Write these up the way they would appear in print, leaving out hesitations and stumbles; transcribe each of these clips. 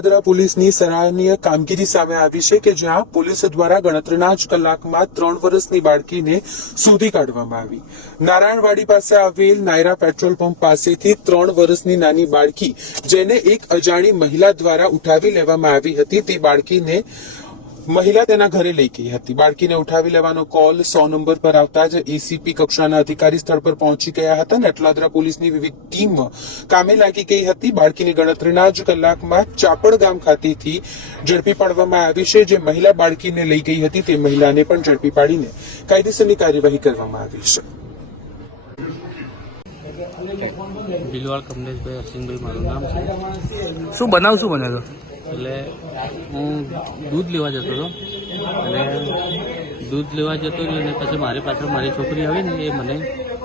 નટલાદરા પોલીસની સરાહનીય કામગીરી સામે આવી છે કે જ્યાં પોલીસ દ્વારા ગણતરીના જ કલાકમાં 3 વર્ષની બાળકીને શોધી કાઢવામાં આવી। નારાયણવાડી પાસે આવેલ નાયરા પેટ્રોલ પંપ પાસેથી 3 વર્ષની નાની બાળકી જેને એક અજાણી મહિલા દ્વારા ઉઠાવી લેવામાં આવી હતી તે બાળકીને મહિલા તેના ઘરે લઈ ગઈ હતી। બાળકીને ઉઠાવી લેવાનો કોલ 100 નંબર પર આવતા જ એસીપી કક્ષાના અધિકારી સ્થળ પર પહોંચી ગયા હતા। નટલાદરા પોલીસની વિવિધ ટીમ કામે લાગી ગઈ હતી। બાળકીની ગણતરીના જ કલાકમાં ચાપડ ગામ ખાતેથી ઝડપી પાડવામાં આવી છે। જે મહિલા બાળકીને લઈ ગઈ હતી તે મહિલાને પણ ઝડપી પાડીને કાયદેસરની કાર્યવાહી કરવામાં આવી છે। બિલવાડ કમલેશભાઈ અરસિંગભાઈ મારું નામ છે। શું બનેલો? એટલે હું દૂધ લેવા જતો હતો અને દૂધ લેવા જતો રહ્યો અને પછી મારી પાછળ મારી છોકરી આવી ને એ મને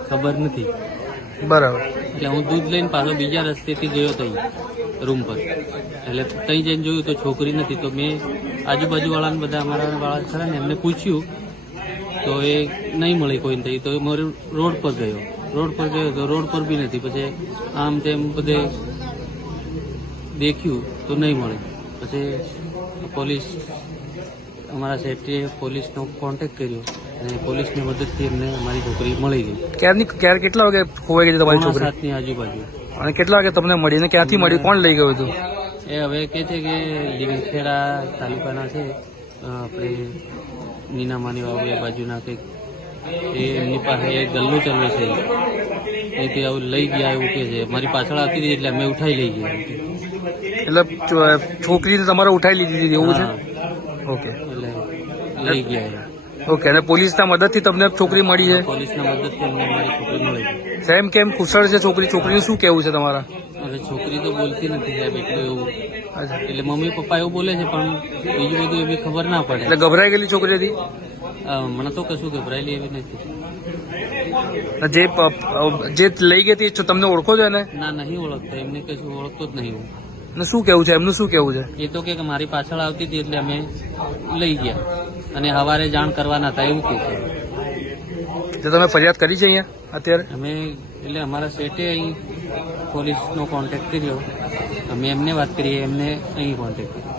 ખબર નથી। બરાબર। એટલે હું દૂધ લઈને પાછો બીજા રસ્તેથી ગયો ત્યાં રૂમ પર। એટલે ત્યાં જઈને જોયું તો છોકરી નથી। તો મેં આજુબાજુવાળાને બધા અમારા વાળા ખરા ને એમને પૂછ્યું તો એ નહીં મળી કોઈ થઈ। તો મારું રોડ પર ગયો તો રોડ પર બી નથી। પછી આમ તેમ બધે દેખ્યું તો નહીં મળે। પછી પોલીસ અમારા સેટ્રીએ પોલીસનો કોન્ટેક્ટ કર્યો અને પોલીસની મદદથી એમને અમારી છોકરી મળી ગઈ। કેટલા વાગે ખોવાઈ ગઈ તમારી છોકરી? 7ની આજુબાજુ। અને કેટલા વાગે તમને મળી ને ક્યાંથી મળી? કોણ લઈ ગયું હતું? એ હવે કે છે કે લીમખેડા તાલુકાના છે આપણે નીનામાની વાવ એ બાજુના કંઈક એમની પાસે એક ગલ્લો ચલવે છે એ કે આવું લઈ ગયા એવું કે છે। મારી પાછળ આવતી હતી એટલે અમે ઉઠાઈ લઈ ગયા। એટલે છોકરીને તમારે ઉઠાઈ લીધી હતી એવું છે? ઓકે, એટલે લઈ ગયા। ઓકે। અને પોલીસના મદદથી તમને છોકરી મળી છે? પોલીસના મદદથી અમને મારી છોકરી મળી ગઈ। સાહેબ કેમ કુશળ છે છોકરી? છોકરીનું શું કેવું છે તમારા? હવે છોકરી તો બોલતી નથી સાહેબ એટલું એવું। એટલે મમ્મી પપ્પા એવું બોલે છે પણ બીજું બધું એવી ખબર ના પડે। એટલે ગભરાઈ ગયેલી છોકરી હતી? મને તો કશું ગભરાયેલી એવી નથી। જે લઈ ગઈ હતી તમને ઓળખો છો એને? ના, નહીં ઓળખતો એમને, કશું ઓળખતો જ નહીં હું। શું કેવું છે એમનું? શું કેવું છે? એ તો કે મારી પાછળ આવતી હતી એટલે અમે લઈ ગયા અને સવારે જાણ કરવાના હતા એવું કે છે। તો તમે ફરિયાદ કરી છે અહીંયા અત્યારે? અમે એટલે અમારા સેટે અહીં પોલીસનો કોન્ટેક્ટ કર્યો, અમે એમને વાત કરીએ, એમને અહીં કોન્ટેક્ટ કર્યો।